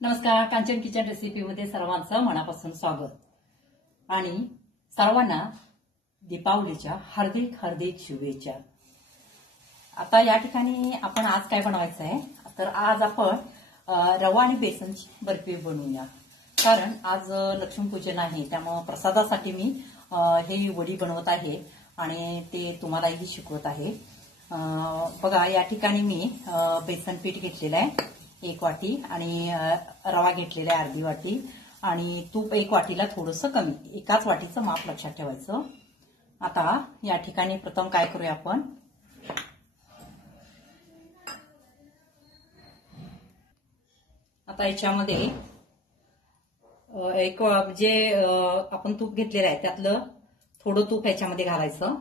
नमस्कार. कांचन किचन रेसिपीमध्ये सर्वांचं मनापासून स्वागत आणि सर्वांना दीपावलीच्या हार्दिक हार्दिक शुभेच्छा. आता या ठिकाणी आपण आज काय बनवायचं आहे, तर आज आपण रवा आणि बेसनची बर्फी बनवूया. कारण आज लक्ष्मीपूजन आहे, त्यामुळे प्रसादासाठी मी हे वडी बनवत आहे आणि ते तुम्हालाही शिकवत आहे. बघा, या ठिकाणी मी बेसन पीठ घेतलेलं आहे 1 वाटी आणि रवा घेतलेला आहे अर्धी वाटी आणि तूप 1 वाटीला थोडंसं कमी, एकाच वाटीचं माप लक्षात ठेवायचं. आता या ठिकाणी प्रथम काय करूया आपण, आता याच्यामध्ये एक जे आपण तूप घेतलेलं आहे त्यातलं थोडं तूप याच्यामध्ये घालायचं.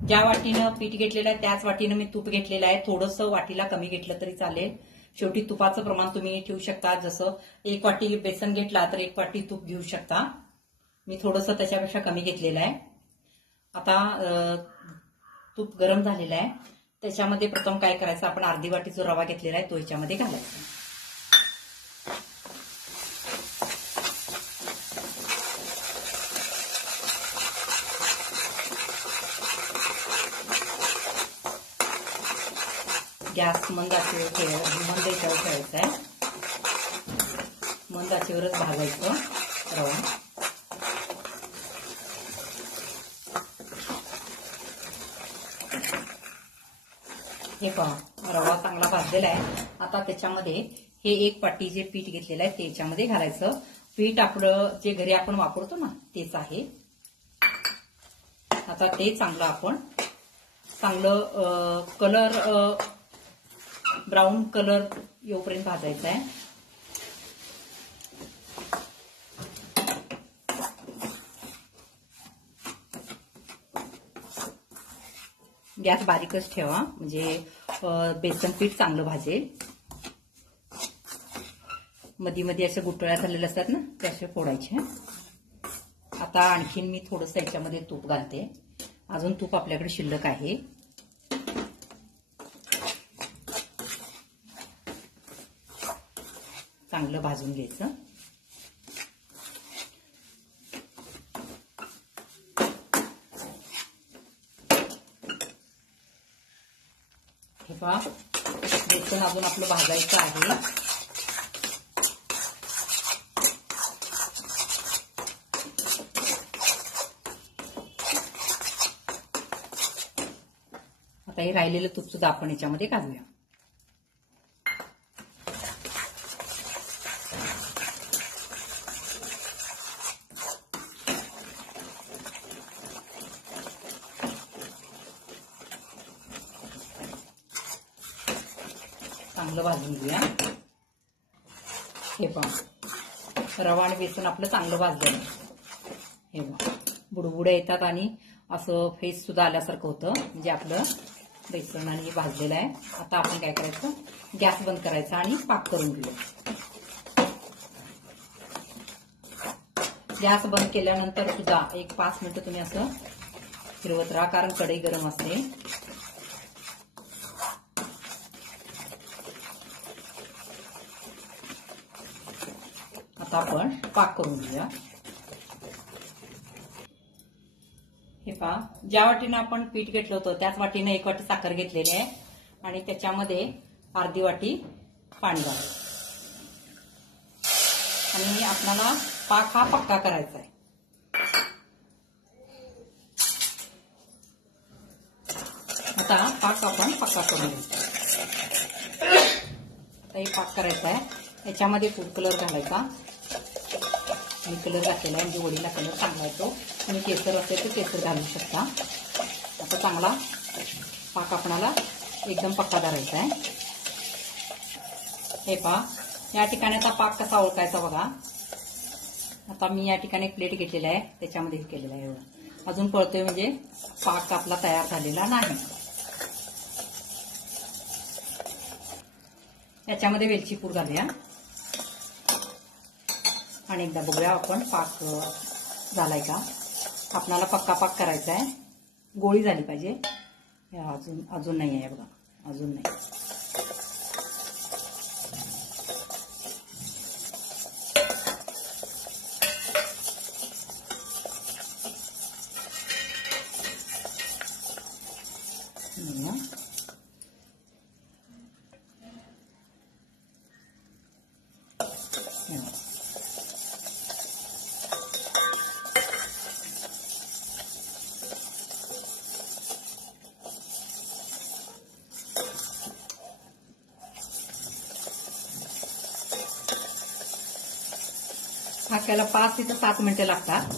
ज्या वाटीनं पीठ घेतलेलं आहे त्याच वाटीनं मी तूप घेतलेलं आहे. थोडंसं वाटीला कमी घेतलं तरी चालेल. शेवटी तुपाचं प्रमाण तुम्ही ठेवू शकता. जसं 1 वाटी बेसन घेतला तर 1 वाटी तूप घेऊ शकता. मी थोडंसं त्याच्यापेक्षा कमी घेतलेलं आहे. आता तूप गरम झालेलं आहे. त्याच्यामध्ये प्रथम काय करायचं, आपण अर्धी वाटी जो रवा घेतलेला आहे तो याच्यामध्ये घालायचा. गॅस मंद आचेवर ठेवायचा आहे. मंद आचेवरच भाजायचं रवा. हे पहा, रवा चांगला भाजलेला आहे. आता त्याच्यामध्ये हे 1 वाटी जे पीठ घेतलेलं आहे ते याच्यामध्ये घालायचं. पीठ आपलं जे घरी आपण वापरतो ना तेच आहे. आता ते चांगलं कलर ब्राऊन कलर येऊपर्यंत भाजायचा आहे. गॅस बारीकच ठेवा म्हणजे बेसन पीठ चांगलं भाजेल. मध्ये मध्ये अशा गुठळ्या झालेल्या असतात ना, ते असे फोडायचे. आता आणखीन मी थोडंसं याच्यामध्ये तूप घालते. अजून तूप आपल्याकडे शिल्लक आहे. चांगलं भाजून घ्यायचं. हे पहा, बेसन अजून आपलं भाजायचं आहे. आता हे राहिलेलं तूप सुद्धा आपण याच्यामध्ये घालूया. चांगलं भाजून घेऊया. हे पहा, रवा आणि बेसन आपलं चांगलं भाजलं. हे पहा, बुडबुड्या येतात आणि असं फेस सुद्धा आल्यासारखं होतं, म्हणजे आपलं बेसन आणि भाजलेलं आहे. आता आपण काय करायचं, गॅस बंद करायचा आणि पाक करून घेऊया. गॅस बंद केल्यानंतर सुद्धा 1-5 मिनिटं तुम्ही असं फिरवत राहा, कारण कढई गरम असते. आता आपण पाक करून घेऊया. हे पहा, ज्या वाटीनं आपण पीठ घेतलं होतं त्याच वाटीनं 1 वाटी साखर घेतलेली आहे आणि त्याच्यामध्ये अर्धी वाटी पाणी घालायचं आणि आपल्याला पाक हा पक्का करायचा आहे. आता पाक आपण पक्का करून घ्यायचा. आता हे पाक करायचा आहे. याच्यामध्ये फूड कलर घालायचा. मी कलर घातलेला आहे म्हणजे वडीला कलर चांगला येतो. तुम्ही केसर असेल तर केसर घालू शकता. आता चांगला पाक आपणाला एकदम पक्का करायचा आहे. हे पहा, या ठिकाणी आता पाक कसा ओळखायचा बघा. आता मी या ठिकाणी एक प्लेट घेतलेला आहे, त्याच्यामध्ये केलेला आहे. अजून कळतोय म्हणजे पाक आपला तयार झालेला नाही. याच्यामध्ये वेलची पूड घालूया आणि एकदा बघूया आपण पाक झालाय का. आपल्याला पक्का पाक करायचा आहे, गोळी झाली पाहिजे. अजून नाही आहे बघा, अजून नाही. टाकायला 5 ते 7 मिनिटे लागतात.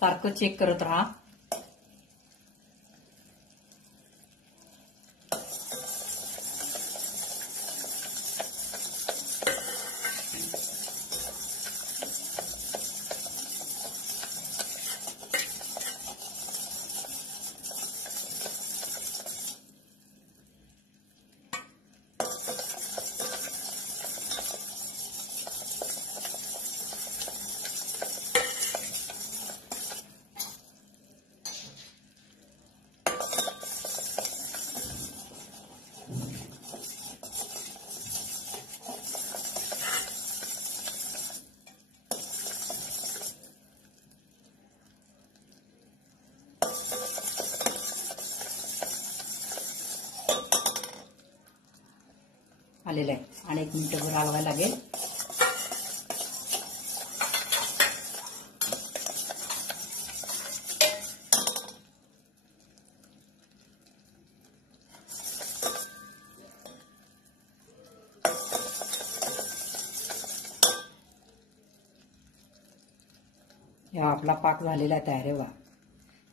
सारखं चेक करत राहा. आलेलं आहे आणि 1 मिनिटभर हलवायला लागेल. आपला पाक झालेला आहे तयार आहे बघा.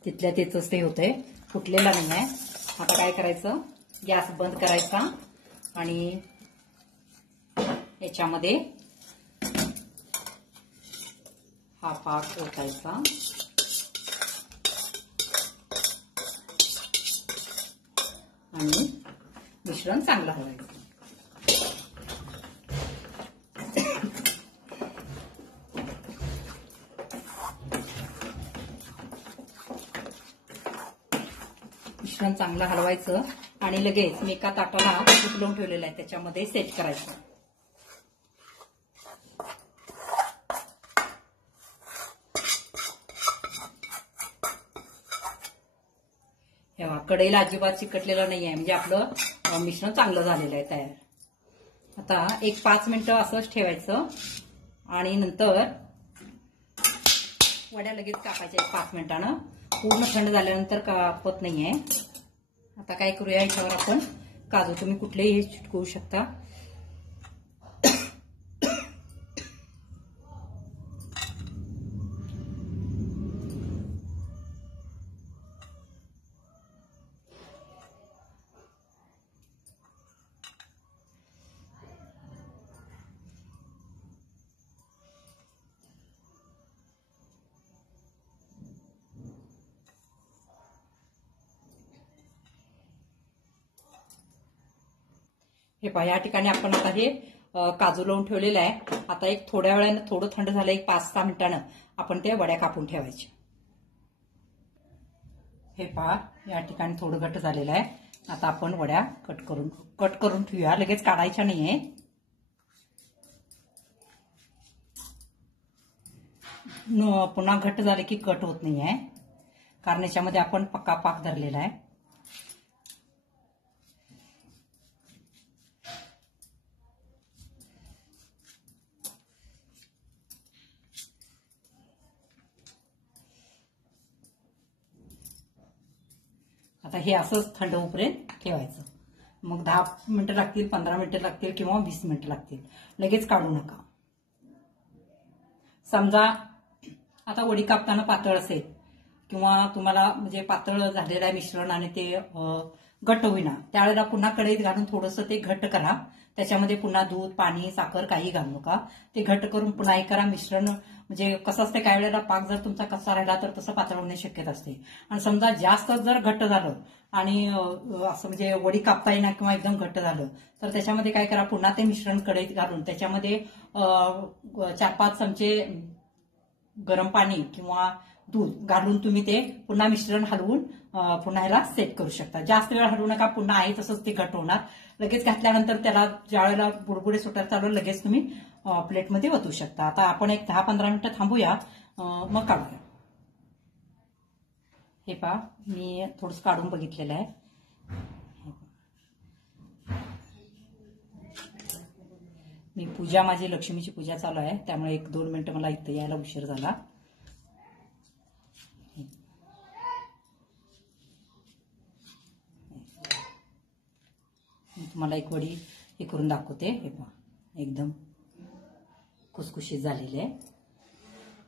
तिथल्या तिथंच ते होतंय, फुटलेला नाही आहे. आता काय करायचं, गॅस बंद करायचा आणि याच्यामध्ये हा पाक ओतायचा आणि मिश्रण चांगलं हलवायचं. मिश्रण चांगलं हलवायचं आणि लगेच मी एका ताटाला तूप लावून ठेवलेलं आहे त्याच्यामध्ये सेट करायचं. कढईला अजिबात चिकटलेलं नाही आहे, म्हणजे आपलं मिश्रण चांगलं झालेलं आहे तयार. आता 5 मिनिटं असंच ठेवायचं आणि नंतर वड्या लगेच कापायच्या 5 मिनिटानं. पूर्ण थंड झाल्यानंतर कापत नाहीये. आता काय करूया, याच्यावर आपण काजू तुम्ही कुठलेही चिटकवू शकता. हे पहा, या ठिकाणी आपण आता हे काजू लावून ठेवलेलं आहे. आता थोड्या वेळानं थोडं थंड झालं, 5-6 मिनिटानं आपण ते वड्या कापून ठेवायच्या. हे पहा, या ठिकाणी थोडं घट्ट झालेलं आहे. आता आपण वड्या कट करून ठेवूया, लगेच काढायच्या नाहीये. पुन्हा घट्ट झाले की कट होत नाहीये, कारण याच्यामध्ये आपण पक्का पाक धरलेला आहे. आता हे असंच थंड होईपर्यंत ठेवायचं. मग 10 मिनिटं लागतील, 15 मिनिटं लागतील किंवा 20 मिनिटं लागतील, लगेच काढू नका. समजा आता वडी कापताना पातळ असेल किंवा तुम्हाला म्हणजे पातळ झालेलं आहे मिश्रण आणि ते घट्ट होईना, त्यावेळेला पुन्हा कढईत घालून थोडंसं ते घट्ट करा. त्याच्यामध्ये पुन्हा दूध, पाणी, साखर काही घालू नका. ते घट्ट करून पुन्हा हे करा. मिश्रण म्हणजे कसं असते, काही वेळेला पाक जर तुमचा कसा राहिला तर तसं पातळ होण्याची शक्यता असते. आणि समजा जास्त जर घट्ट झालं आणि असं म्हणजे वडी कापता येणार किंवा एकदम घट्ट झालं तर त्याच्यामध्ये काय करा, पुन्हा ते मिश्रण कढईत घालून त्याच्यामध्ये 4-5 चमचे गरम पाणी किंवा दूध घालून तुम्ही ते पुन्हा मिश्रण हलवून पुन्हा ह्याला सेट करू शकता. जास्त वेळ हलवू नका, पुन्हा आहे तसंच ते घट होणार. लगेच घातल्यानंतर त्याला ज्यावेळेला बुडबुडे सुटायला चालू लगेच तुम्ही प्लेटमध्ये ओतू शकता. आता आपण एक 10-15 मिनिटं थांबूया, मग काढूया. हे पहा, मी थोडंसं काढून बघितलेलं आहे. मी पूजा, माझी लक्ष्मीची पूजा चालू आहे, त्यामुळे 1-2 मिनिटं मला इथं यायला उशीर झाला. मी तुम्हाला एक वडी हे करून दाखवते. हे पहा, एकदम खुसखुशीत झालेली आहे.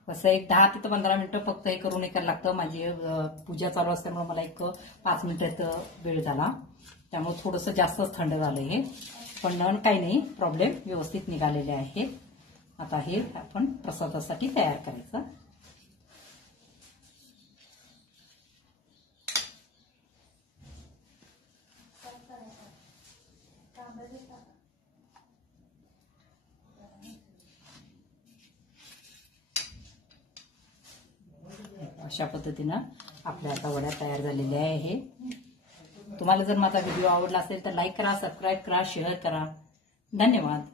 कसं एक 10 ते 15 मिनिटं फक्त हे करून करायला लागतं. माझी पूजा चालू असल्यामुळे मला एक 5 मिनिटात वेळ झाला, त्यामुळे थोडंसं जास्तच थंड झालं हे. पण काही नाही, प्रॉब्लेम व्यवस्थित निघालेले आहे. आता हे आपण प्रसादासाठी तयार करायचं. अशा पद्धतीनं आपल्या आता वड्या तयार झालेल्या आहे. तुम्हाला जर माझा व्हिडिओ आवडला असेल तर लाईक करा, सबस्क्राईब करा, शेअर करा. धन्यवाद.